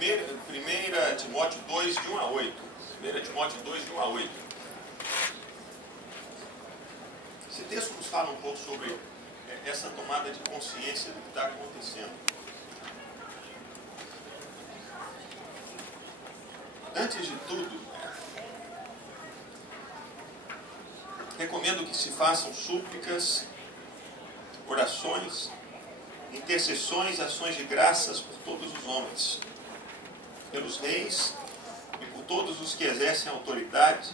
1 Timóteo 2, de 1 a 8. 1 Timóteo 2, de 1 a 8. Esse texto nos fala um pouco sobre essa tomada de consciência do que está acontecendo. Antes de tudo, recomendo que se façam súplicas, orações, intercessões, ações de graças por todos os homens, pelos reis e por todos os que exercem autoridade,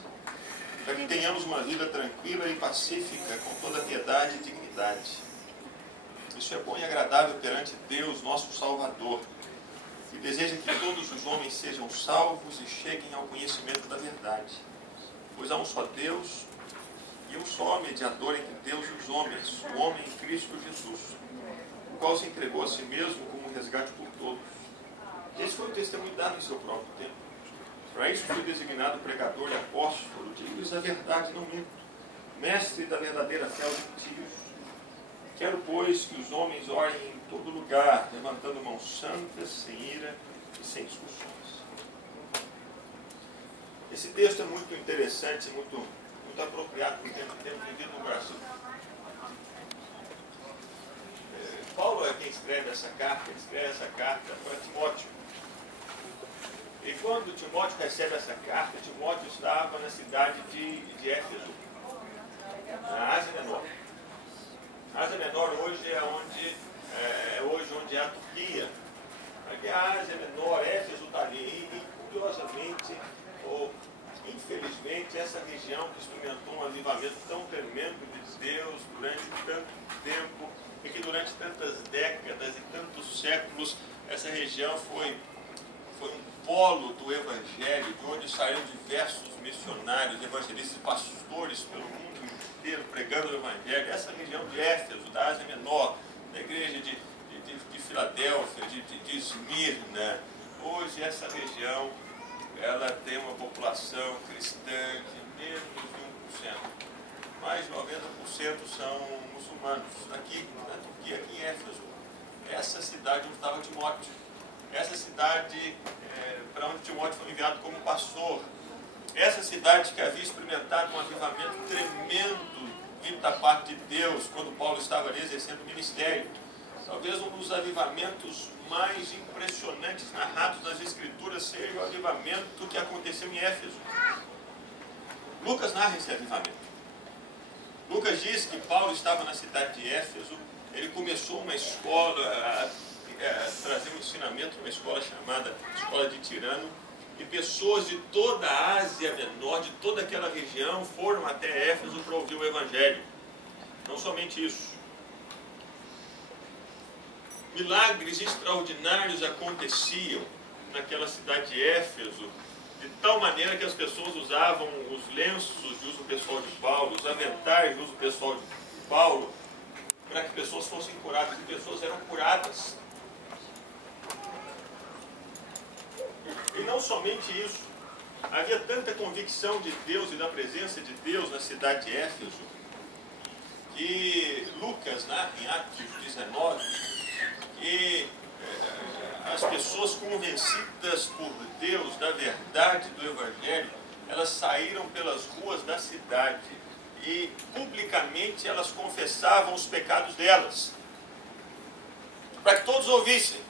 para que tenhamos uma vida tranquila e pacífica, com toda piedade e dignidade. Isso é bom e agradável perante Deus, nosso Salvador, que deseja que todos os homens sejam salvos e cheguem ao conhecimento da verdade. Pois há um só Deus e um só mediador entre Deus e os homens, o homem em Cristo Jesus, o qual se entregou a si mesmo como resgate por todos. Esse foi o testemunho dado em seu próprio tempo. Para isso fui designado pregador e apóstolo, digo-lhes a verdade, não minto, mestre da verdadeira fé aos gentios. Quero, pois, que os homens orem em todo lugar, levantando mãos santas, sem ira e sem discussões. Esse texto é muito interessante, muito apropriado para o tempo que temos vivido no Brasil. Paulo é quem escreve essa carta, ele escreve essa carta para Timóteo. E quando Timóteo recebe essa carta, Timóteo estava na cidade de Éfeso, na Ásia Menor. A Ásia Menor hoje é onde é a Turquia. Aqui é a Ásia Menor, Éfeso está ali, e curiosamente, ou infelizmente, essa região que experimentou um avivamento tão tremendo de Deus durante tanto tempo, e que durante tantas décadas e tantos séculos, essa região foi um polo do Evangelho, de onde saíram diversos missionários, evangelistas e pastores pelo mundo inteiro, pregando o Evangelho. Essa região de Éfeso, da Ásia Menor, da igreja de Filadélfia, de Esmirna, hoje essa região ela tem uma população cristã de menos de 1%. Mais de 90% são muçulmanos. Aqui na Turquia, aqui em Éfeso, essa cidade onde estava Timóteo. Essa cidade para onde Timóteo foi enviado como pastor. Essa cidade que havia experimentado um avivamento tremendo vindo da parte de Deus, quando Paulo estava ali exercendo o ministério. Talvez um dos avivamentos mais impressionantes narrados nas Escrituras seja o avivamento que aconteceu em Éfeso. Lucas narra esse avivamento. Lucas diz que Paulo estava na cidade de Éfeso, ele começou uma escola, trazer um ensinamento, uma escola chamada Escola de Tirano, e pessoas de toda a Ásia Menor, de toda aquela região, foram até Éfeso para ouvir o Evangelho. Não somente isso. Milagres extraordinários aconteciam naquela cidade de Éfeso, de tal maneira que as pessoas usavam os lenços de uso pessoal de Paulo, os aventais de uso pessoal de Paulo, para que pessoas fossem curadas, e pessoas eram curadas. E não somente isso, havia tanta convicção de Deus e da presença de Deus na cidade de Éfeso, que Lucas, em Atos 19, que as pessoas convencidas por Deus da verdade do Evangelho, elas saíram pelas ruas da cidade e publicamente elas confessavam os pecados delas, para que todos ouvissem.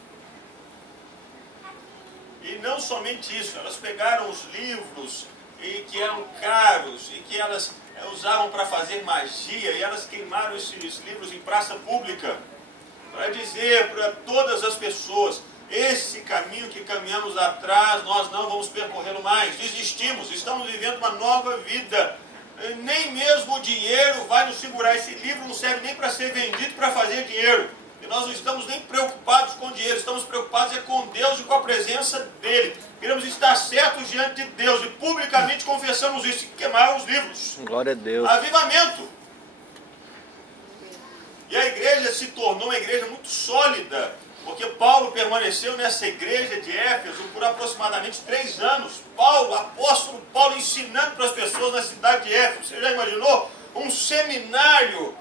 E não somente isso, elas pegaram os livros que eram caros e que elas usavam para fazer magia, e elas queimaram esses livros em praça pública, para dizer para todas as pessoas: esse caminho que caminhamos atrás, nós não vamos percorrê-lo mais, desistimos, estamos vivendo uma nova vida, nem mesmo o dinheiro vai nos segurar, esse livro não serve nem para ser vendido, para fazer dinheiro, e nós não estamos nem preocupados com dinheiro, estamos preocupados com Deus e com a presença dEle, queremos estar certos diante de Deus, e publicamente confessamos isso, e queimaram os livros. Glória a Deus. Avivamento. E a igreja se tornou uma igreja muito sólida, porque Paulo permaneceu nessa igreja de Éfeso por aproximadamente 3 anos. Paulo, apóstolo Paulo, ensinando para as pessoas na cidade de Éfeso. Você já imaginou? Um seminário,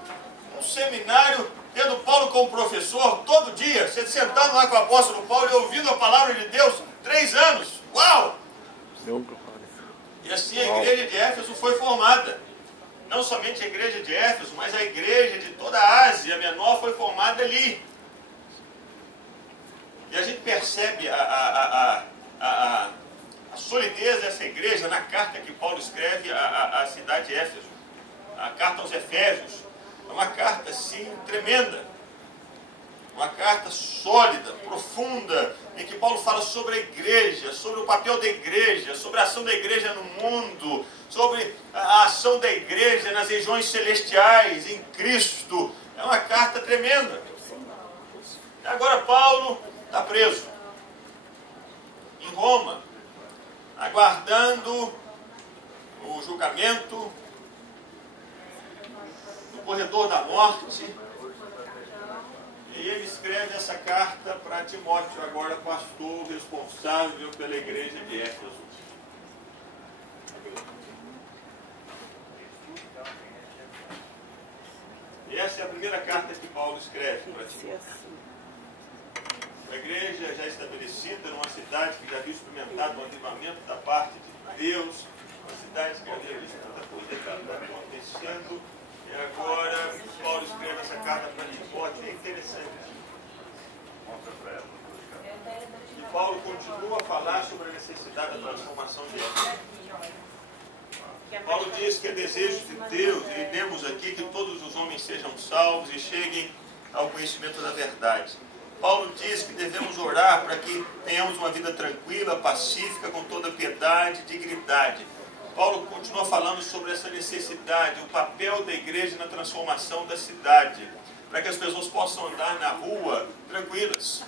tendo Paulo como professor todo dia, você sentando lá com o apóstolo Paulo e ouvindo a palavra de Deus, 3 somente a igreja de Éfeso, mas a igreja de toda a Ásia Menor foi formada ali. E a gente percebe a solidez dessa igreja na carta que Paulo escreve à cidade de Éfeso. A carta aos Efésios. É uma carta, sim, tremenda. Uma carta sólida, profunda, em que Paulo fala sobre a igreja, sobre o papel da igreja, sobre a ação da igreja no mundo, sobre a ação da igreja nas regiões celestiais, em Cristo. É uma carta tremenda. E agora Paulo está preso em Roma, aguardando o julgamento no corredor da morte. E ele escreve essa carta para Timóteo, agora pastor responsável pela igreja de Éfeso. E essa é a primeira carta que Paulo escreve para Timóteo. Uma igreja já estabelecida numa cidade que já havia experimentado um avivamento da parte de Deus, uma cidade que havia visto tanta coisa que estava acontecendo. E agora Paulo escreve essa carta para Timóteo. É interessante. E Paulo continua a falar sobre a necessidade da transformação de Éfeso. Paulo diz que é desejo de Deus, e lemos aqui, que todos os homens sejam salvos e cheguem ao conhecimento da verdade. Paulo diz que devemos orar para que tenhamos uma vida tranquila, pacífica, com toda piedade e dignidade. Paulo continua falando sobre essa necessidade, o papel da igreja na transformação da cidade, para que as pessoas possam andar na rua tranquilas,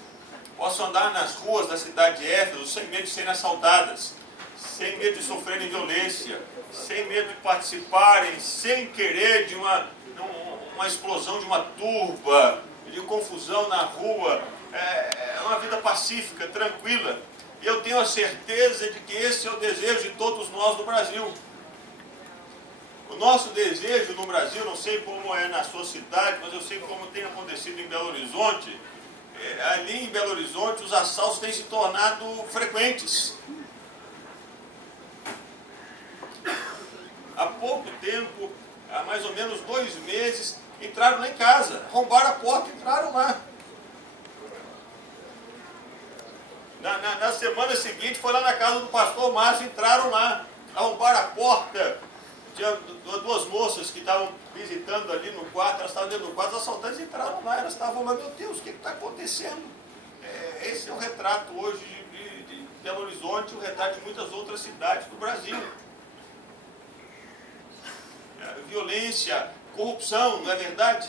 possam andar nas ruas da cidade de Éfeso sem medo de serem assaltadas, sem medo de sofrerem violência, sem medo de participarem sem querer de uma explosão de uma turba, de confusão na rua. É uma vida pacífica, tranquila. E eu tenho a certeza de que esse é o desejo de todos nós no Brasil. O nosso desejo no Brasil, não sei como é na sua cidade, mas eu sei como tem acontecido em Belo Horizonte. Ali em Belo Horizonte os assaltos têm se tornado frequentes. Há pouco tempo, há mais ou menos 2 meses, entraram lá em casa, arrombaram a porta e entraram lá. Na semana seguinte, foi lá na casa do pastor Márcio, entraram lá, arrombaram a porta. Tinha 2 moças que estavam visitando ali no quarto, elas estavam dentro do quarto, os assaltantes entraram lá, elas estavam lá, meu Deus, o que está acontecendo? Esse é o retrato hoje de Belo Horizonte, o retrato de muitas outras cidades do Brasil. Violência, corrupção, não é verdade?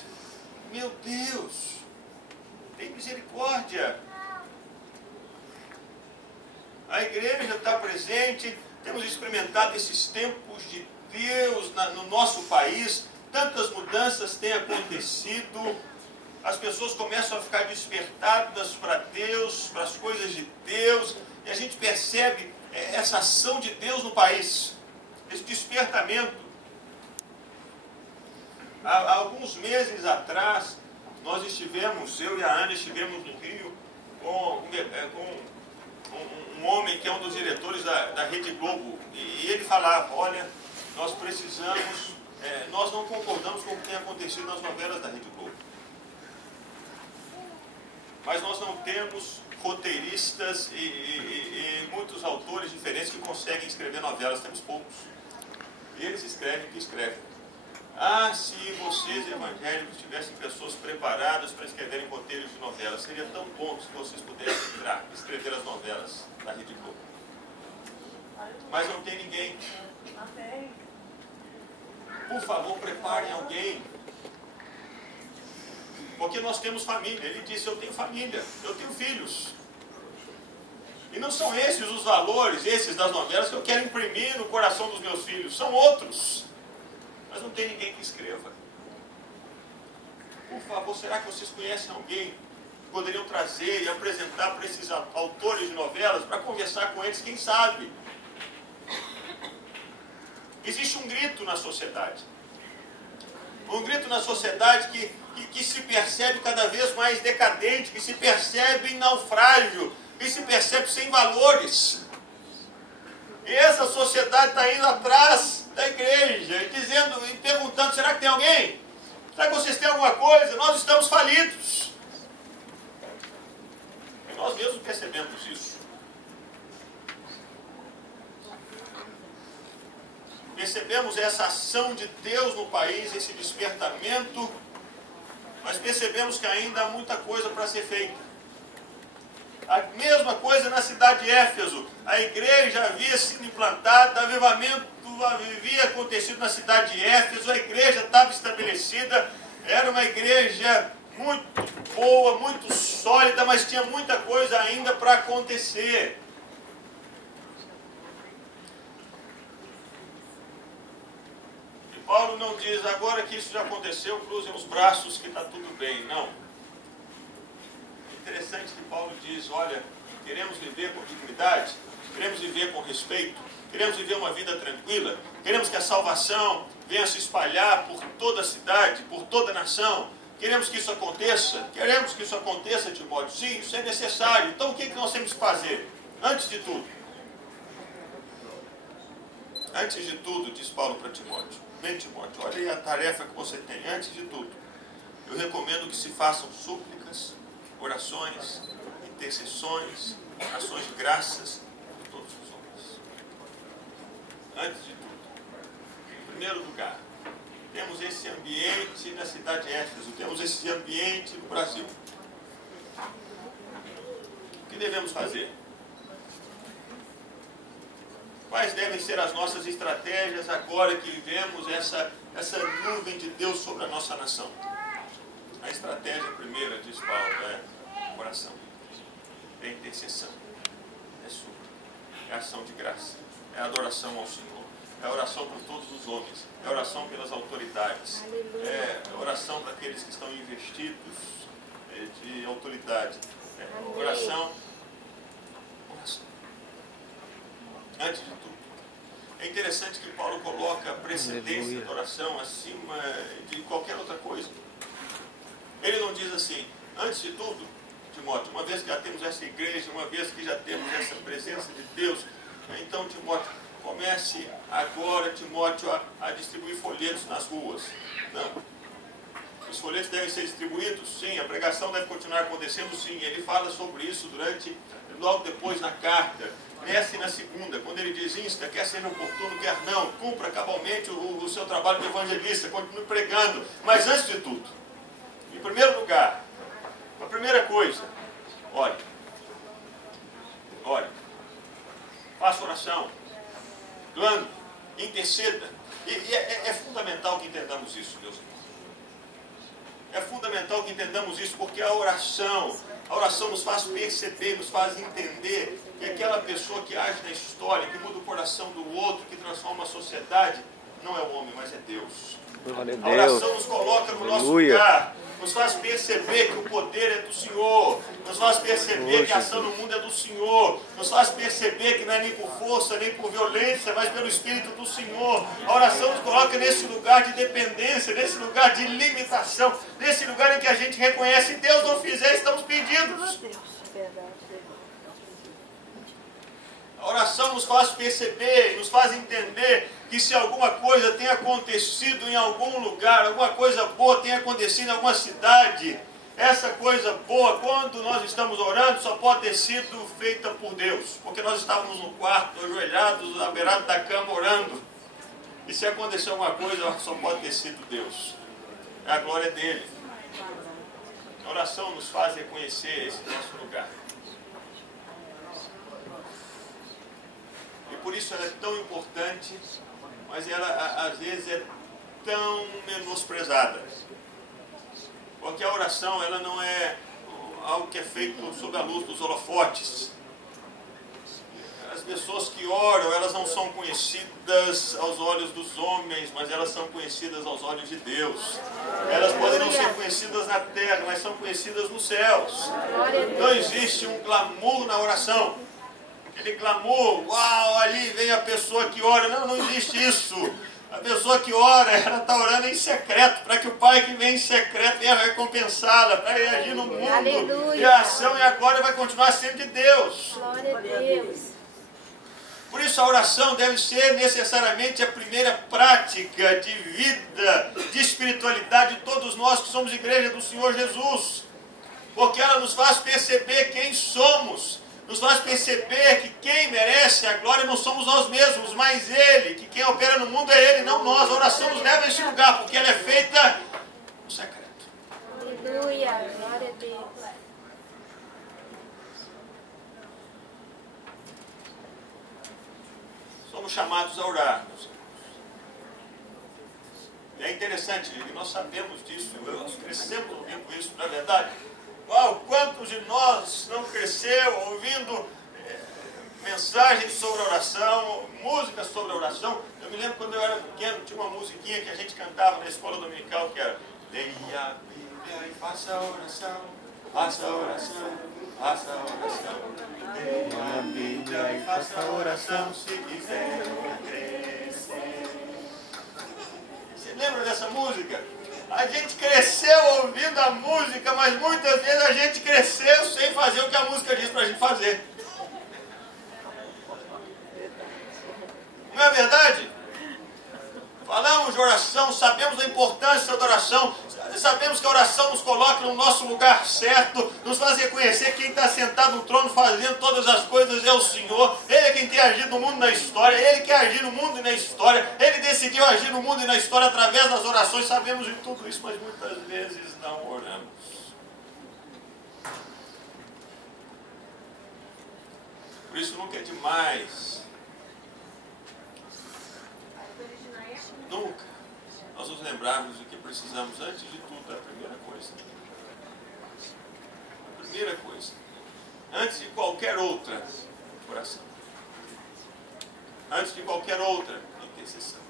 Meu Deus, tem misericórdia. A igreja está presente, temos experimentado esses tempos de Deus no nosso país, tantas mudanças têm acontecido, as pessoas começam a ficar despertadas para Deus, para as coisas de Deus, e a gente percebe essa ação de Deus no país, esse despertamento. Há alguns meses atrás, nós estivemos, eu e a Ana estivemos no Rio com um homem que é um dos diretores da Rede Globo, e ele falava, olha, nós precisamos, nós não concordamos com o que tem acontecido nas novelas da Rede Globo, mas nós não temos roteiristas e muitos autores diferentes que conseguem escrever novelas, temos poucos, e eles escrevem o que escrevem. Ah, se vocês evangélicos tivessem pessoas preparadas para escreverem roteiros de novelas, seria tão bom se vocês pudessem entrar e escrever as novelas da Rede Globo. Mas não tem ninguém. Por favor, preparem alguém. Porque nós temos família. Ele disse, eu tenho família, eu tenho filhos. E não são esses os valores, esses das novelas, que eu quero imprimir no coração dos meus filhos. São outros. Mas não tem ninguém que escreva. Por favor, será que vocês conhecem alguém que poderiam trazer e apresentar para esses autores de novelas, para conversar com eles, quem sabe? Existe um grito na sociedade. Um grito na sociedade que se percebe cada vez mais decadente, que se percebe em naufrágio, que se percebe sem valores. E essa sociedade está indo atrás da igreja, e perguntando, será que tem alguém? Será que vocês têm alguma coisa? Nós estamos falidos. E nós mesmos percebemos isso. Percebemos essa ação de Deus no país, esse despertamento, mas percebemos que ainda há muita coisa para ser feita. A mesma coisa na cidade de Éfeso. A igreja havia sido implantada, avivamento havia acontecido na cidade de Éfeso, a igreja estava estabelecida, era uma igreja muito boa, muito sólida, mas tinha muita coisa ainda para acontecer. Paulo não diz, agora que isso já aconteceu, cruzem os braços que está tudo bem. Não. É interessante que Paulo diz, olha, queremos viver com dignidade, queremos viver com respeito, queremos viver uma vida tranquila, queremos que a salvação venha se espalhar por toda a cidade, por toda a nação. Queremos que isso aconteça? Queremos que isso aconteça, Timóteo. Sim, isso é necessário. Então o que nós temos que fazer? Antes de tudo, diz Paulo para Timóteo, bem, Timóteo, olha aí a tarefa que você tem. Antes de tudo, eu recomendo que se façam súplicas, orações, intercessões, ações de graças por todos os homens. Antes de tudo, em primeiro lugar, temos esse ambiente na cidade de Éfeso, temos esse ambiente no Brasil. O que devemos fazer? Quais devem ser as nossas estratégias agora que vivemos essa nuvem de Deus sobre a nossa nação? A estratégia primeira, diz Paulo, é oração, é intercessão, é súplica, é ação de graça, é adoração ao Senhor, é oração por todos os homens, é oração pelas autoridades, é oração para aqueles que estão investidos de autoridade, é oração. Antes de tudo, é interessante que Paulo coloca a precedência da oração acima de qualquer outra coisa. Ele não diz assim, antes de tudo, Timóteo, uma vez que já temos essa igreja, uma vez que já temos essa presença de Deus, então, Timóteo, comece agora, Timóteo, a distribuir folhetos nas ruas. Não. Os folhetos devem ser distribuídos? Sim. A pregação deve continuar acontecendo? Sim. Ele fala sobre isso logo depois na carta. Nessa e na segunda, quando ele diz insta, quer ser oportuno, quer não, cumpra cabalmente o seu trabalho de evangelista, continue pregando. Mas antes de tudo, em primeiro lugar, a primeira coisa, ore, faça oração, clame, interceda. E é fundamental que entendamos isso, meus irmãos. É fundamental que entendamos isso, porque a oração nos faz perceber, nos faz entender que aquela pessoa que age na história, que muda o coração do outro, que transforma a sociedade, não é o homem, mas é Deus. A oração nos coloca no nosso lugar, nos faz perceber que o poder é do Senhor, nos faz perceber que a ação no mundo é do Senhor, nos faz perceber que não é nem por força, nem por violência, mas pelo Espírito do Senhor. A oração nos coloca nesse lugar de dependência, nesse lugar de limitação, nesse lugar em que a gente reconhece, se Deus não fizer, estamos perdidos. A oração nos faz perceber, nos faz entender que se alguma coisa tem acontecido em algum lugar, alguma coisa boa tem acontecido em alguma cidade, essa coisa boa, quando nós estamos orando, só pode ter sido feita por Deus, porque nós estávamos no quarto, ajoelhados, à beirada da cama, orando. E se aconteceu alguma coisa, só pode ter sido Deus. É a glória dele. A oração nos faz reconhecer esse nosso lugar. E por isso ela é tão importante, mas ela às vezes é tão menosprezada. Porque a oração, ela não é algo que é feito sob a luz dos holofotes. As pessoas que oram, elas não são conhecidas aos olhos dos homens, mas elas são conhecidas aos olhos de Deus. Elas podem não ser conhecidas na terra, mas são conhecidas nos céus. Não existe um glamour na oração. Aquele glamour, uau, ali vem a pessoa que ora. Não, não existe isso. A pessoa que ora, ela está orando em secreto, para que o Pai que vem em secreto venha recompensá-la, para ele agir no mundo. Aleluia. E a ação e a glória vai continuar sendo de Deus. Glória a Deus. Por isso a oração deve ser necessariamente a primeira prática de vida, de espiritualidade de todos nós que somos igreja do Senhor Jesus. Porque ela nos faz perceber quem somos, nos faz perceber que quem merece a glória não somos nós mesmos, mas Ele, que quem opera no mundo é Ele, não nós. A oração nos leva a esse lugar, porque ela é feita no secreto. Aleluia, glória a Deus. Somos chamados a orar, meus irmãos. É interessante, e nós sabemos disso, nós crescemos ouvindo isso, não é verdade? Uau, quantos de nós não cresceu ouvindo mensagens sobre oração, músicas sobre oração? Eu me lembro quando eu era pequeno, tinha uma musiquinha que a gente cantava na escola dominical, que era: leia a Bíblia e faça oração, faça oração, faça oração. Leia a Bíblia e faça oração se quiser crescer. Você lembra dessa música? A gente cresceu ouvindo a música, mas muitas vezes a gente cresceu sem fazer o que a música diz para a gente fazer. Não é verdade? Falamos de oração, sabemos a importância da oração, sabemos que a oração nos coloca no nosso lugar certo, nos faz reconhecer que quem está sentado no trono fazendo todas as coisas é o Senhor. Ele é quem tem agido no mundo e na história, Ele quer agir no mundo e na história, Ele decidiu agir no mundo e na história através das orações. Sabemos de tudo isso, mas muitas vezes não oramos. Por isso nunca é demais. Nunca nós nos lembrarmos do que precisamos antes de tudo, é a primeira coisa. A primeira coisa. Antes de qualquer outra oração. Antes de qualquer outra intercessão.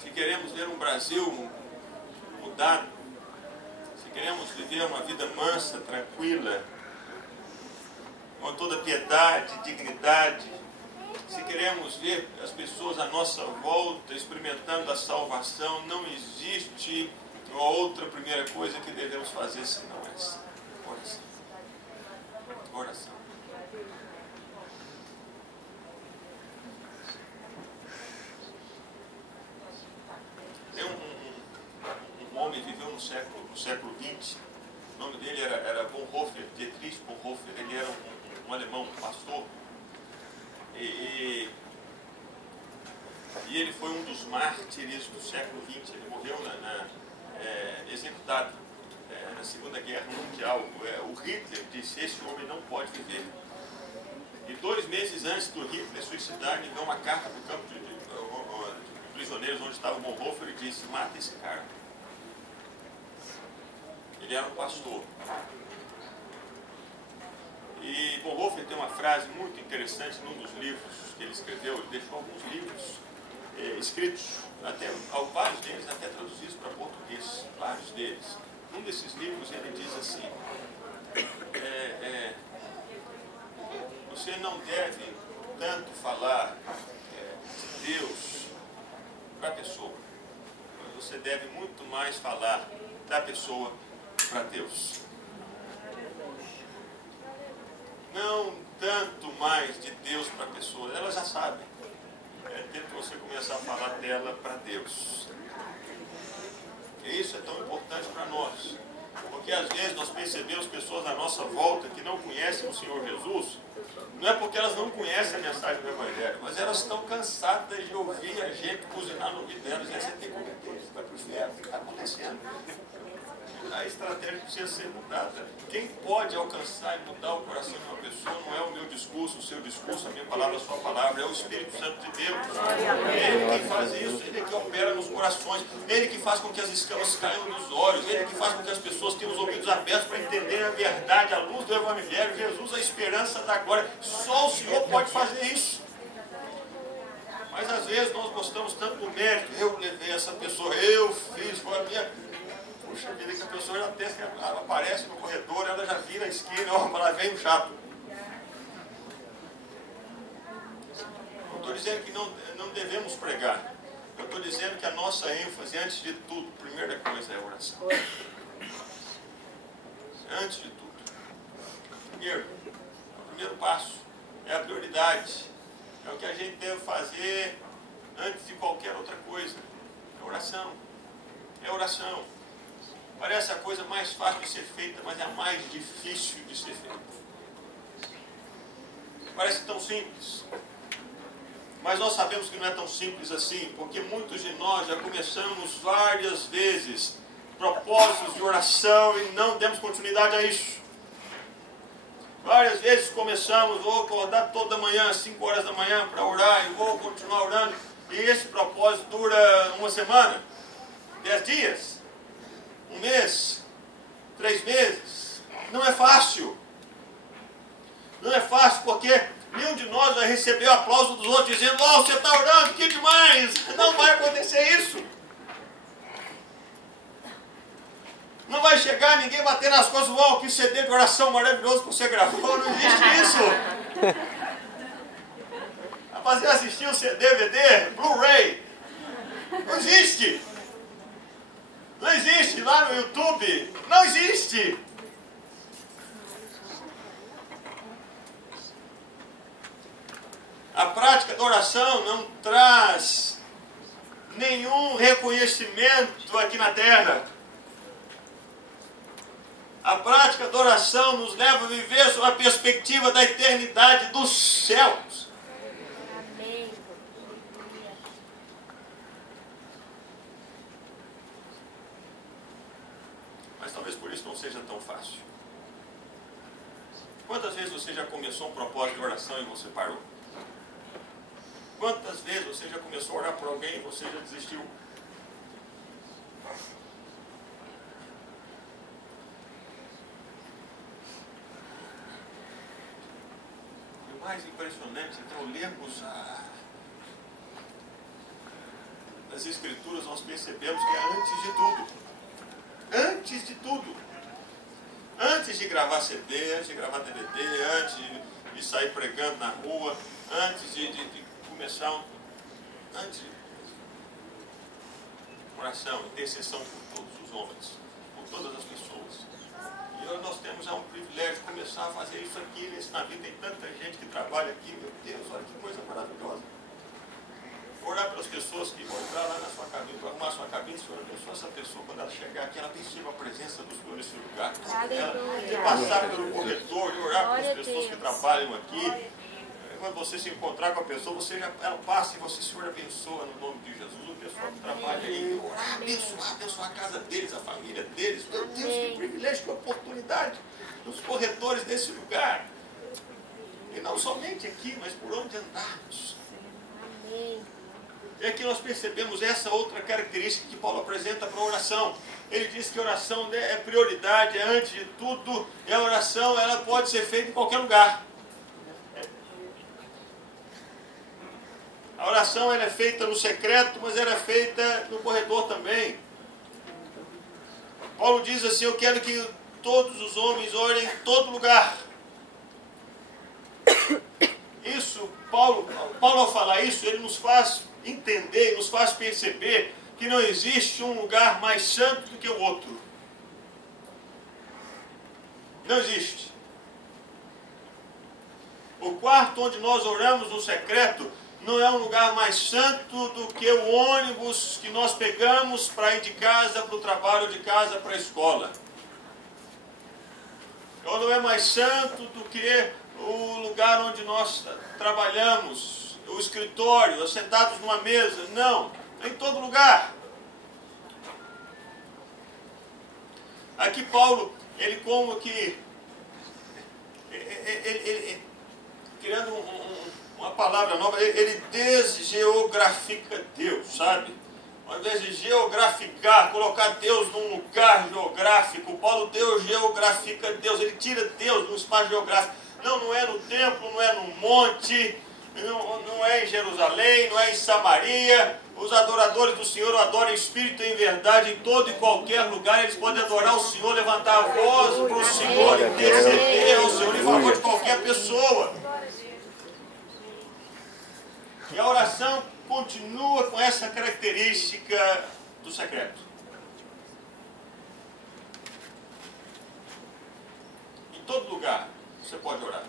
Se queremos ver um Brasil mudado, se queremos viver uma vida mansa, tranquila, com toda piedade, dignidade, se queremos ver as pessoas à nossa volta experimentando a salvação, não existe uma outra primeira coisa que devemos fazer senão essa: oração. Oração. Tem um homem que viveu no século XX, o nome dele era Bonhoeffer, Dietrich Bonhoeffer. Ele era um alemão, um pastor, e ele foi um dos mártires do século XX. Ele morreu executado na Segunda Guerra Mundial. O Hitler disse: esse homem não pode viver. E 2 meses antes do Hitler suicidar, ele deu uma carta para o campo de prisioneiros onde estava o Bonhoeffer e disse: mata esse cara. Ele era um pastor. E Bonhoeffer tem uma frase muito interessante num dos livros que ele escreveu. Ele deixou alguns livros escritos, até vários deles até traduzidos para português, vários deles. Num desses livros ele diz assim: você não deve tanto falar de Deus para a pessoa, mas você deve muito mais falar da pessoa para Deus. Não tanto mais de Deus para a pessoa, ela já sabe. É tempo que você começar a falar dela para Deus. E isso é tão importante para nós. Porque às vezes nós percebemos pessoas à nossa volta que não conhecem o Senhor Jesus. Não é porque elas não conhecem a mensagem do Evangelho, mas elas estão cansadas de ouvir a gente buzinar no ouvido delas. E aí você tem que converter, você vai para o inferno, o que está acontecendo? A estratégia precisa ser mudada. Quem pode alcançar e mudar o coração de uma pessoa não é o meu discurso, o seu discurso, a minha palavra, a sua palavra, é o Espírito Santo de Deus. Ele que faz isso, ele que opera nos corações, ele que faz com que as escamas caiam dos olhos, ele que faz com que as pessoas tenham os ouvidos abertos para entender a verdade, a luz do Evangelho, Jesus, a esperança da glória. Só o Senhor pode fazer isso. Mas às vezes nós gostamos tanto do mérito. Eu levei essa pessoa, eu fiz, foi a minha... Puxa vida, que a pessoa já até ela aparece no corredor, ela já vira a esquina, ela vem um chato. Não estou dizendo que não devemos pregar. Eu estou dizendo que a nossa ênfase, antes de tudo, primeira coisa é a oração. antes de tudo. O primeiro passo é a prioridade. É o que a gente deve fazer antes de qualquer outra coisa. É oração. É oração. Parece a coisa mais fácil de ser feita, mas é a mais difícil de ser feita. Parece tão simples. Mas nós sabemos que não é tão simples assim, porque muitos de nós já começamos várias vezes propósitos de oração e não demos continuidade a isso. Várias vezes começamos, vou acordar toda manhã, às 5 horas da manhã, para orar, e vou continuar orando. E esse propósito dura uma semana, 10 dias, um mês, 3 meses. Não é fácil. Não é fácil porque nenhum de nós vai receber o aplauso dos outros dizendo: "Oh, você está orando, que demais!" Não vai acontecer isso. Não vai chegar ninguém bater nas costas: "Oh, que CD de oração maravilhoso que você gravou." Não existe isso. Rapaz, assistir o CD, DVD, Blu-ray. Não existe. Não existe lá no YouTube. Não existe. A prática da oração não traz nenhum reconhecimento aqui na terra. A prática da oração nos leva a viver sob a perspectiva da eternidade dos céus. Amém. Mas talvez por isso não seja tão fácil. Quantas vezes você já começou um propósito de oração e você parou? Quantas vezes você já começou a orar por alguém e você já desistiu? O mais impressionante, então, lermos as Escrituras, nós percebemos que é antes de tudo. Antes de tudo. Antes de gravar CD, antes de gravar DVD, antes de sair pregando na rua, antes de começar antes de oração, intercessão por todos os homens, por todas as pessoas. E hoje nós temos um privilégio de começar a fazer isso aqui nesse navio. Tem tanta gente que trabalha aqui, meu Deus, olha que coisa maravilhosa. Orar pelas pessoas que vão entrar lá na sua cabine, para arrumar a sua cabine. Senhor, abençoa essa pessoa quando ela chegar aqui, ela perceba a presença do Senhor nesse lugar. Ela passar pelo corredor e orar pelas pessoas que trabalham aqui. Quando você se encontrar com a pessoa, ela passa e você, Senhor, abençoa no nome de Jesus o pessoal que trabalha aí. Orar, abençoar a casa deles, a família deles. Meu Deus, que privilégio, que oportunidade nos corredores desse lugar. E não somente aqui, mas por onde andarmos. Amém. E aqui nós percebemos essa outra característica que Paulo apresenta para a oração. Ele diz que a oração é prioridade, é antes de tudo, e a oração ela pode ser feita em qualquer lugar. A oração ela é feita no secreto, mas ela é feita no corredor também. Paulo diz assim: eu quero que todos os homens orem em todo lugar. Isso, Paulo ao falar isso, ele nos faz entender, nos faz perceber que não existe um lugar mais santo do que o outro. Não existe. O quarto onde nós oramos no secreto não é um lugar mais santo do que o ônibus que nós pegamos para ir de casa para o trabalho, de casa para a escola. Ou não é mais santo do que o lugar onde nós trabalhamos, o escritório, sentados numa mesa. Não, é em todo lugar. Aqui Paulo, ele como que, criando uma palavra nova, ele desgeografica Deus, sabe? Ao invés de geograficar, colocar Deus num lugar geográfico, Paulo geografica Deus, ele tira Deus do espaço geográfico. Não é no templo, não é no monte, não é em Jerusalém, não é em Samaria. Os adoradores do Senhor o adoram em espírito e em verdade, em todo e qualquer lugar. Eles podem adorar o Senhor, levantar a voz para o Senhor, interceder ao Senhor em favor de qualquer pessoa. E a oração continua com essa característica do secreto. lugar você pode orar.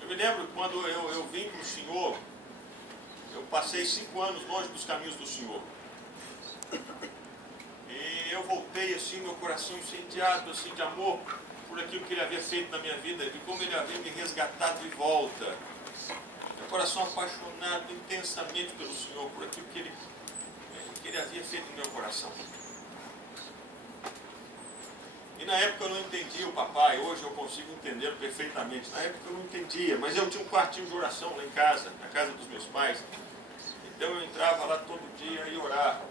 Eu me lembro quando eu vim para o Senhor, eu passei 5 anos longe dos caminhos do Senhor. E eu voltei assim, meu coração incendiado assim, de amor por aquilo que Ele havia feito na minha vida, de como Ele havia me resgatado de volta. Meu coração apaixonado intensamente pelo Senhor, por aquilo que Ele havia feito no meu coração. E na época eu não entendia o papai, hoje eu consigo entender perfeitamente. Na época eu não entendia, mas eu tinha um quartinho de oração lá em casa, na casa dos meus pais. Então eu entrava lá todo dia e orava.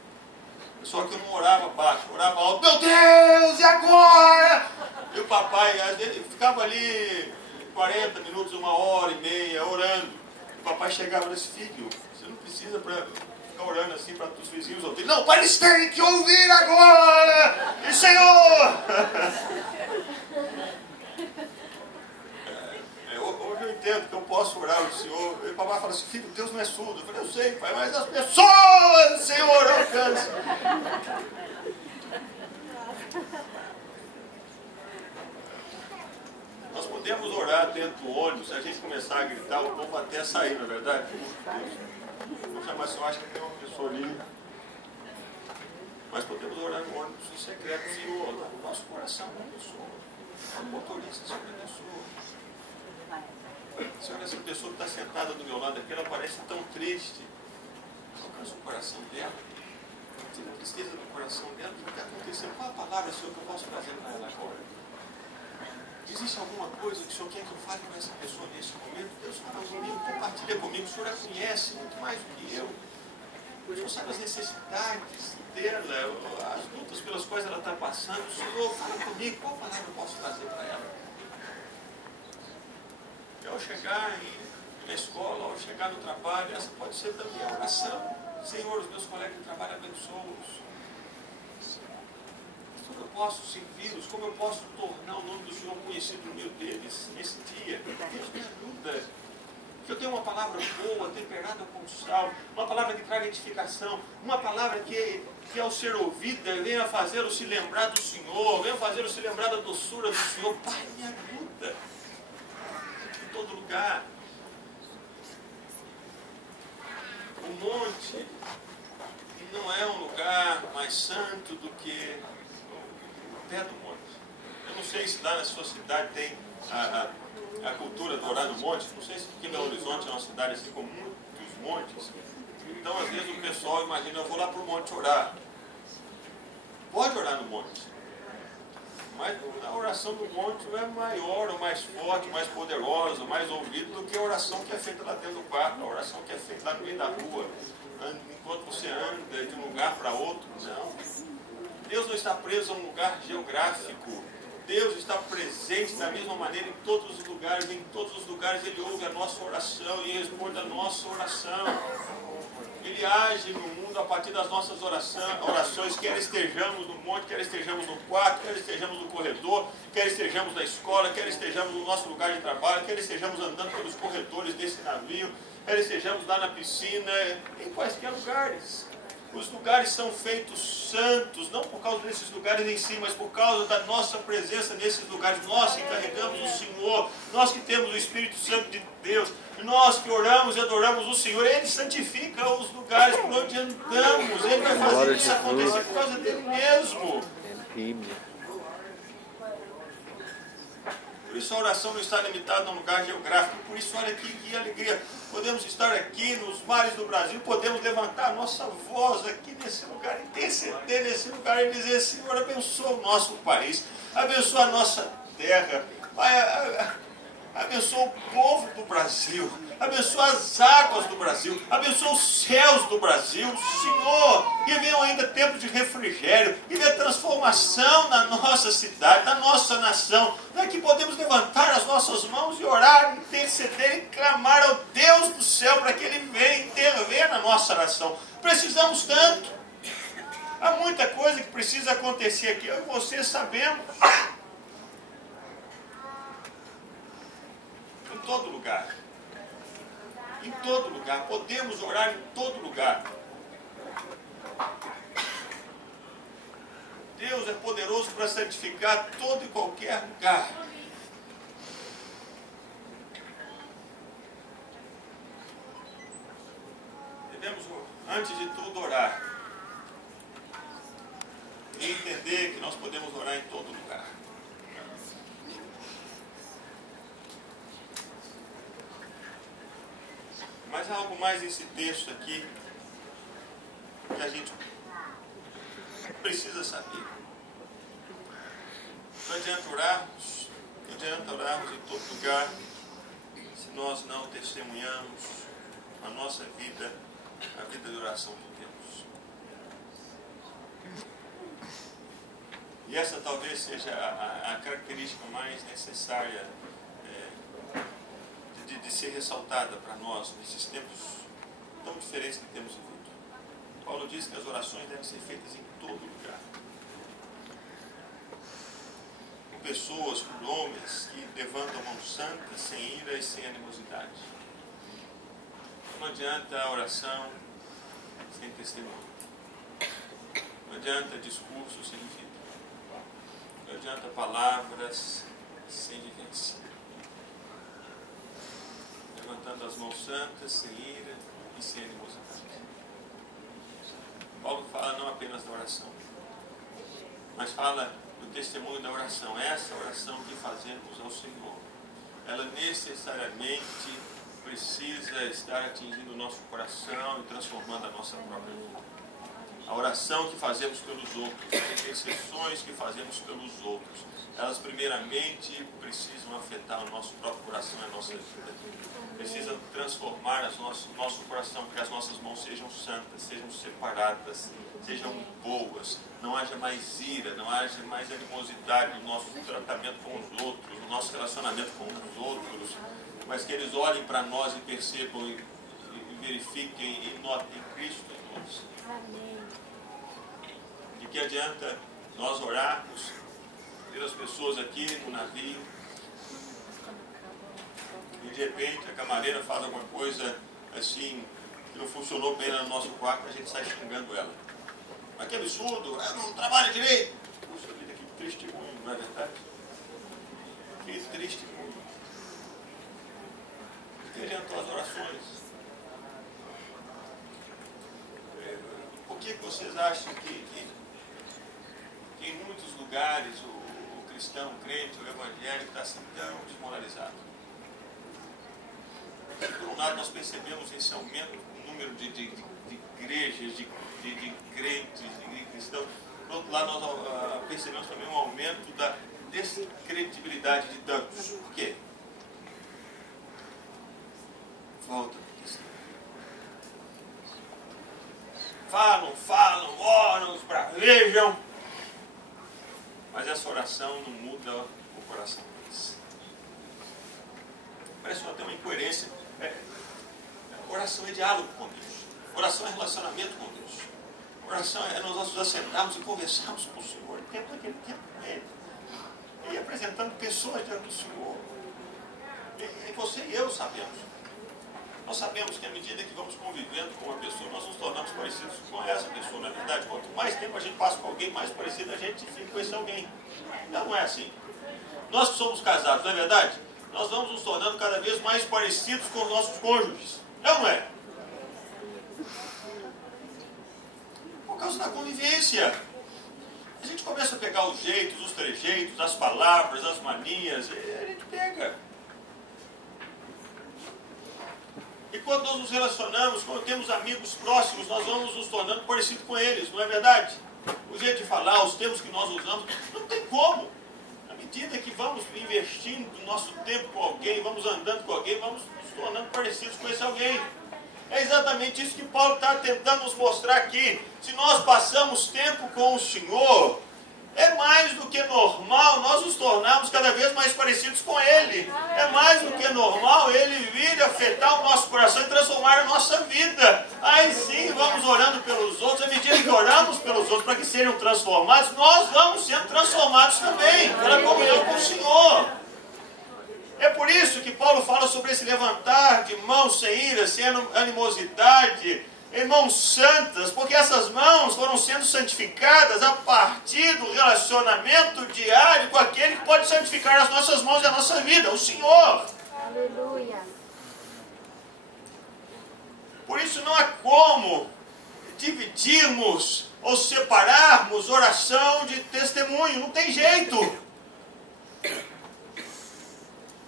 Só que eu não orava baixo, eu orava alto. Meu Deus, e agora? E o papai, às vezes, ficava ali 40 minutos, 1h30 orando. O papai chegava nesse filho, você não precisa ficar orando assim para os vizinhos ouvirem. Não, pai, eles têm que ouvir agora! E Senhor! Hoje eu entendo que eu posso orar ao Senhor. E o papai fala assim, filho, Deus não é surdo. Eu falei, eu sei, pai, mas as pessoas, Senhor, alcança. Nós podemos orar dentro do ônibus, se a gente começar a gritar, o povo até sair, não é verdade? Vou chamar assim, eu acho que tem uma pessoa ali. Mas podemos orar no ônibus em secreto, Senhor, no nosso coração, abençoa. O motorista, Senhor, abençoa. Senhor, essa pessoa que está sentada do meu lado aqui, ela parece tão triste. Alcança o coração dela. Tira a tristeza do coração dela. O que está acontecendo? Qual a palavra, Senhor, que eu posso trazer para ela agora? Existe alguma coisa que o Senhor quer que eu fale com essa pessoa nesse momento? Deus fala comigo, compartilha comigo. O Senhor a conhece muito mais do que eu. O Senhor sabe as necessidades dela, as lutas pelas quais ela está passando. O Senhor fala comigo, qual palavra eu posso trazer para ela? E ao chegar na escola, ao chegar no trabalho, essa pode ser também a oração. Senhor, os meus colegas de trabalho abençoa-os. Como eu posso servi-los? Como eu posso tornar o nome do Senhor conhecido no meio deles nesse dia? Deus me ajuda. Que eu tenha uma palavra boa, temperada com sal, uma palavra que traga edificação, uma palavra que ao ser ouvida venha fazê-lo se lembrar do Senhor, venha fazê-lo se lembrar da doçura do Senhor. Pai, me ajuda. Em todo lugar. O monte não é um lugar mais santo do que o pé do monte. Eu não sei se lá na sua cidade tem a cultura do orar no monte. Não sei se aqui em Belo Horizonte é uma cidade assim com muitos montes. Então às vezes o pessoal imagina, eu vou lá para o monte orar. Pode orar no monte. Mas a oração do monte não é maior, ou mais forte, mais poderosa, mais ouvida do que a oração que é feita lá dentro do quarto, a oração que é feita lá no meio da rua, enquanto você anda de um lugar para outro. Não. Deus não está preso a um lugar geográfico. Deus está presente da mesma maneira em todos os lugares. Em todos os lugares Ele ouve a nossa oração e responde a nossa oração. Ele age no mundo a partir das nossas orações, quer estejamos no monte, quer estejamos no quarto, quer estejamos no corredor, quer estejamos na escola, quer estejamos no nosso lugar de trabalho, quer estejamos andando pelos corredores desse navio, quer estejamos lá na piscina, em quaisquer lugares. Os lugares são feitos santos, não por causa desses lugares em si, mas por causa da nossa presença nesses lugares. Nós que carregamos o Senhor, nós que temos o Espírito Santo de Deus, nós que oramos e adoramos o Senhor, Ele santifica os lugares por onde andamos. Ele vai fazer isso acontecer por causa dele mesmo. Por isso a oração não está limitada a um lugar geográfico. Por isso, olha que alegria. Podemos estar aqui nos mares do Brasil, podemos levantar a nossa voz aqui nesse lugar, interceder nesse lugar e dizer, Senhor, abençoa o nosso país, abençoa a nossa terra, abençoa o povo do Brasil, abençoa as águas do Brasil, abençoa os céus do Brasil, Senhor, e venham ainda tempos de refrigério e de transformação na nossa cidade, na nossa nação, que podemos levantar as nossas mãos e orar, interceder e clamar ao Deus do céu para que Ele venha intervir na nossa nação. Precisamos tanto. Há muita coisa que precisa acontecer aqui, eu e você sabemos. Em todo lugar. Em todo lugar. Podemos orar em todo lugar. Deus Deus é poderoso para santificar todo e qualquer lugar. Devemos, antes de tudo, orar. E entender que nós podemos orar em todo lugar. Mas há algo mais nesse texto aqui que a gente precisa saber. Não adianta orarmos em todo lugar se nós não testemunhamos a nossa vida, a vida de oração que temos. E essa talvez seja a característica mais necessária de ser ressaltada para nós nesses tempos tão diferentes que temos vivido. Paulo diz que as orações devem ser feitas em todo lugar. Com pessoas, por homens que levantam mãos santas, sem ira e sem animosidade. Não adianta a oração sem testemunho. Não adianta discurso sem vida. Não adianta palavras sem vivência. Levantando as mãos santas, sem ira e sem animosidade. Paulo fala não apenas da oração, mas fala do testemunho da oração. Essa oração que fazemos ao Senhor, ela necessariamente precisa estar atingindo o nosso coração e transformando a nossa própria vida. A oração que fazemos pelos outros, as intercessões que fazemos pelos outros, elas primeiramente precisam afetar o nosso próprio coração e a nossa vida. Precisam transformar nosso coração, que as nossas mãos sejam santas, sejam separadas, sejam boas, não haja mais ira, não haja mais animosidade no nosso tratamento com os outros, no nosso relacionamento com os outros, mas que eles olhem para nós e percebam e verifiquem e notem Cristo em nós. Amém. De que adianta nós orarmos pelas pessoas aqui no navio e de repente a camareira faz alguma coisa assim que não funcionou bem no nosso quarto, a gente sai xingando ela. Mas que absurdo, ela não trabalha direito. Puxa vida, que triste mundo, não é verdade? Que triste mundo. Que adiantou as orações? Por que vocês acham que em muitos lugares o cristão, o crente, o evangélico está assim tão desmoralizado? Por um lado, nós percebemos esse aumento no número de igrejas, de crentes, de cristãos. Por outro lado, nós percebemos também um aumento da descredibilidade de tantos. Por quê? Falta de testemunho. Falam, oram, esbravejam, mas essa oração não muda o coração deles. Parece até uma incoerência. Oração é diálogo com Deus. Oração é relacionamento com Deus. Oração é nós nos assentarmos e conversarmos com o Senhor. Tempo aquele tempo com Ele. E apresentando pessoas diante do Senhor. E você e eu sabemos. Nós sabemos que à medida que vamos convivendo com uma pessoa, nós nos tornamos parecidos com essa pessoa. Na verdade, quanto mais tempo a gente passa com alguém, mais parecido a gente fica com esse alguém. Não é assim. Nós que somos casados, não é verdade? Nós vamos nos tornando cada vez mais parecidos com os nossos cônjuges. Não é? Por causa da convivência. A gente começa a pegar os jeitos, os trejeitos, as palavras, as manias, e a gente pega. E quando nós nos relacionamos, quando temos amigos próximos, nós vamos nos tornando parecidos com eles, não é verdade? O jeito de falar, os termos que nós usamos, não tem como. À medida que vamos investindo o nosso tempo com alguém, vamos andando com alguém, vamos nos tornando parecidos com esse alguém. É exatamente isso que Paulo está tentando nos mostrar aqui. Se nós passamos tempo com o Senhor, é mais do que normal nós nos tornarmos cada vez mais parecidos com Ele. É mais do que normal Ele vir afetar o nosso coração e transformar a nossa vida. Aí sim, vamos orando pelos outros. À medida que oramos pelos outros para que sejam transformados, nós vamos sendo transformados também pela comunhão com o Senhor. É por isso que Paulo fala sobre esse levantar de mãos sem ira, sem animosidade, em mãos santas, porque essas mãos foram sendo santificadas a partir do relacionamento diário com aquele que pode santificar as nossas mãos e a nossa vida, o Senhor. Aleluia. Por isso não há como dividirmos ou separarmos oração de testemunho, não tem jeito.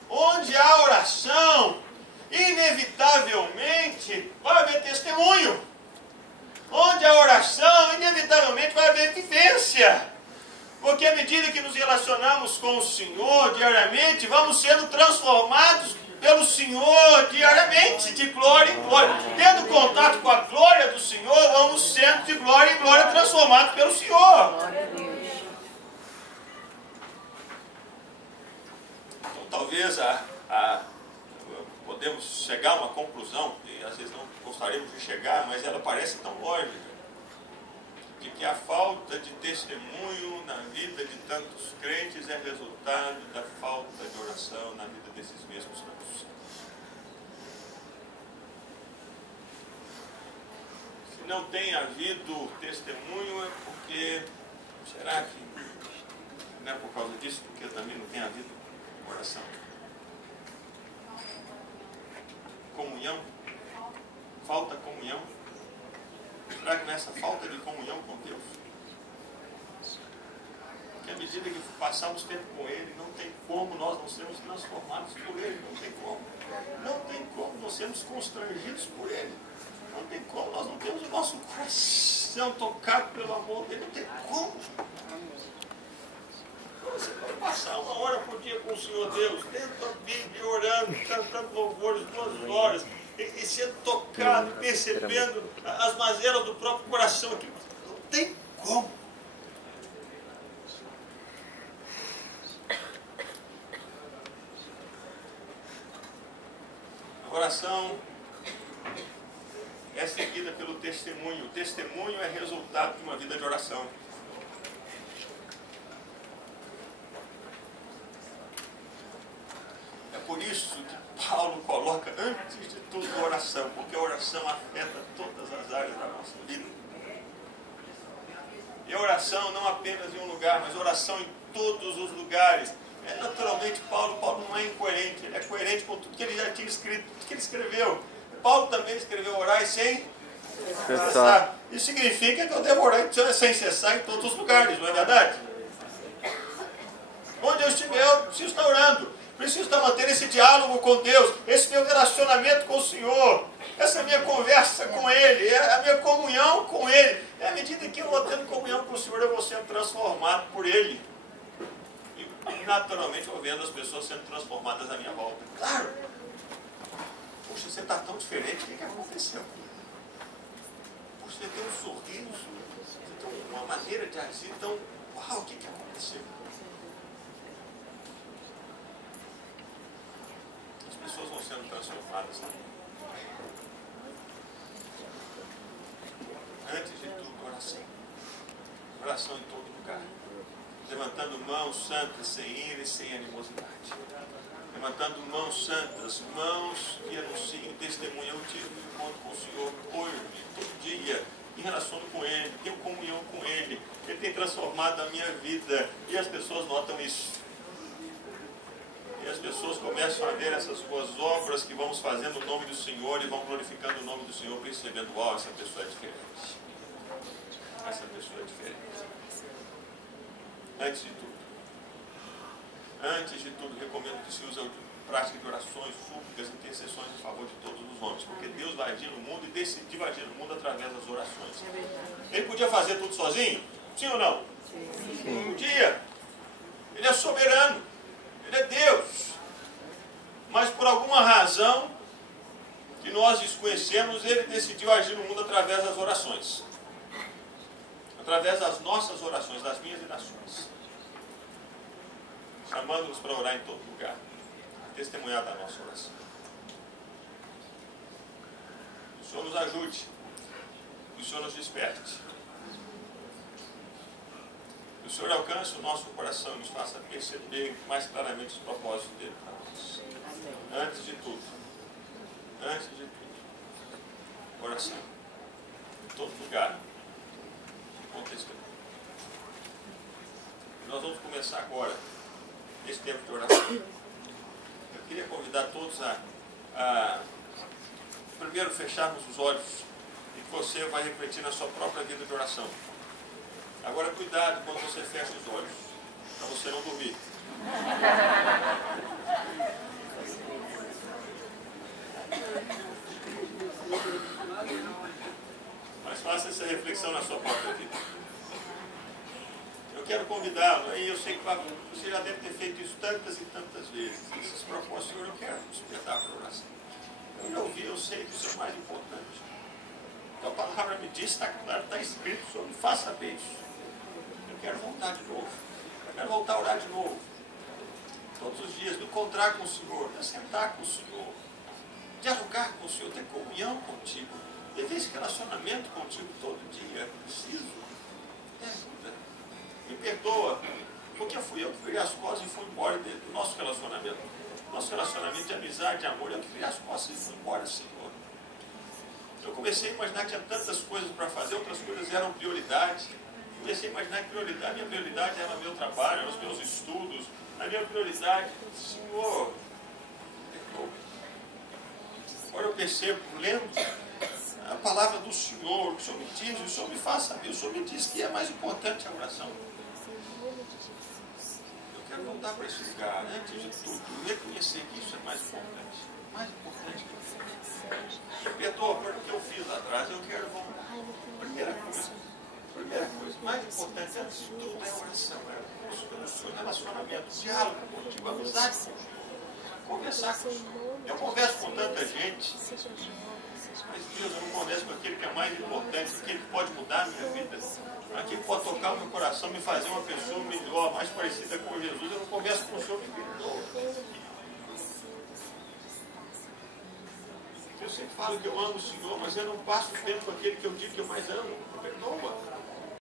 Onde há oração, inevitavelmente vai haver testemunho. Onde há oração, inevitavelmente vai haver vivência. Porque à medida que nos relacionamos com o Senhor diariamente, vamos sendo transformados pelo Senhor diariamente, de glória em glória. Tendo contato com a glória do Senhor, vamos sendo de glória em glória transformados pelo Senhor. Então talvez podemos chegar a uma conclusão, que às vezes não gostaríamos de chegar, mas ela parece tão lógica, de que a falta de testemunho na vida de tantos crentes é resultado da falta de oração na vida desses mesmos tantos. Se não tem havido testemunho é porque, será que não é por causa disso, porque também não tem havido oração? Comunhão? Falta comunhão? Será que nessa falta de comunhão com Deus? Porque à medida que passamos tempo com Ele, não tem como nós não sermos transformados por Ele. Não tem como. Não tem como nós sermos constrangidos por Ele. Não tem como nós não temos o nosso coração tocado pelo amor dEle. Não tem como. Você pode passar 1 hora por dia com o Senhor Deus, lendo a Bíblia, orando, cantando louvores, 2 horas, e sendo tocado, percebendo as mazelas do próprio coração aqui. Não tem como. A oração é seguida pelo testemunho. O testemunho é resultado de uma vida de oração. Por isso que Paulo coloca antes de tudo a oração, porque a oração afeta todas as áreas da nossa vida. E a oração não apenas em um lugar, mas oração em todos os lugares. Naturalmente, Paulo não é incoerente, ele é coerente com tudo que ele já tinha escrito, tudo que ele escreveu. Paulo também escreveu orar sem cessar. Isso significa que eu devo orar sem cessar em todos os lugares, não é verdade? Onde eu estiver, eu preciso estar orando. Preciso estar mantendo esse diálogo com Deus, esse meu relacionamento com o Senhor, essa minha conversa com Ele, a minha comunhão com Ele. E à medida que eu vou tendo comunhão com o Senhor, eu vou sendo transformado por Ele. E naturalmente vou vendo as pessoas sendo transformadas à minha volta. Claro! Poxa, você está tão diferente, o que aconteceu? Poxa, você tem um sorriso, você tem uma maneira de agir tão... Uau, o que aconteceu? As pessoas vão sendo transformadas. Antes de tudo, oração. Oração em todo lugar. Levantando mãos santas, sem ira e sem animosidade. Levantando mãos santas, mãos que anunciam, testemunham. Eu tive um encontro com o Senhor hoje, todo dia, me relaciono com Ele, tenho comunhão com Ele. Ele tem transformado a minha vida. E as pessoas notam isso. E as pessoas começam a ver essas boas obras que vamos fazendo no nome do Senhor e vão glorificando o nome do Senhor, percebendo, uau, essa pessoa é diferente. Essa pessoa é diferente. Antes de tudo, recomendo que se use a prática de orações, súplicas, intercessões em favor de todos os homens, porque Deus vai agir no mundo e decidiu agir no mundo através das orações. Ele podia fazer tudo sozinho? Sim ou não? Sim. Podia. Ele é soberano. Ele é Deus. Mas por alguma razão que nós desconhecemos, Ele decidiu agir no mundo através das orações. Através das nossas orações, das minhas e das suas. Chamando-nos para orar em todo lugar. Testemunhar da nossa oração. Que o Senhor nos ajude. Que o Senhor nos desperte. Que o Senhor alcance o nosso coração e nos faça perceber mais claramente os propósitos dele para nós. Antes de tudo, oração. em todo lugar. Nós vamos começar agora, nesse tempo de oração. Eu queria convidar todos a primeiro fecharmos os olhos e que você vai refletir na sua própria vida de oração. Agora, cuidado quando você fecha os olhos, para você não dormir. Mas faça essa reflexão na sua própria vida. Eu quero convidá-lo, e eu sei que você já deve ter feito isso tantas e tantas vezes. Esses propósitos, Senhor, eu quero despertar para a oração. Eu já ouvi, eu sei que isso é mais importante. A palavra me diz, está claro, está escrito, Senhor, me faça saber isso. Eu quero voltar de novo. Eu quero voltar a orar de novo. Todos os dias, me encontrar com o Senhor, me sentar com o Senhor, dialogar com o Senhor, ter comunhão contigo, viver esse relacionamento contigo todo dia. É preciso. Me ajuda. Me perdoa, porque fui eu que virei as costas e fui embora do nosso relacionamento. Nosso relacionamento de amizade, de amor, eu que virei as costas e fui embora, Senhor. Eu comecei a imaginar que tinha tantas coisas para fazer, outras coisas eram prioridades. Comecei a imaginar que minha prioridade era o meu trabalho, eram os meus estudos. A minha prioridade, Senhor, perdoa. Agora eu percebo, lendo a palavra do Senhor, que o Senhor me diz, o Senhor me faz saber, o Senhor me diz que é mais importante a oração. Eu quero voltar para esse lugar, antes de tudo, reconhecer que isso é mais importante. Mais importante que isso. Me perdoa pelo que eu fiz lá atrás, eu quero voltar. Primeira coisa, mais importante antes de tudo é a oração, é o seu relacionamento, diálogo contigo, amizade contigo, conversar com o Senhor. Eu converso com tanta gente, mas Deus, eu não converso com aquele que é mais importante, aquele que pode mudar a minha vida, aquele que pode tocar o meu coração, me fazer uma pessoa melhor, mais parecida com Jesus. Eu não converso com o Senhor, me perdoa. Eu sempre falo que eu amo o Senhor, mas eu não passo tempo com aquele que eu digo que eu mais amo. Me perdoa.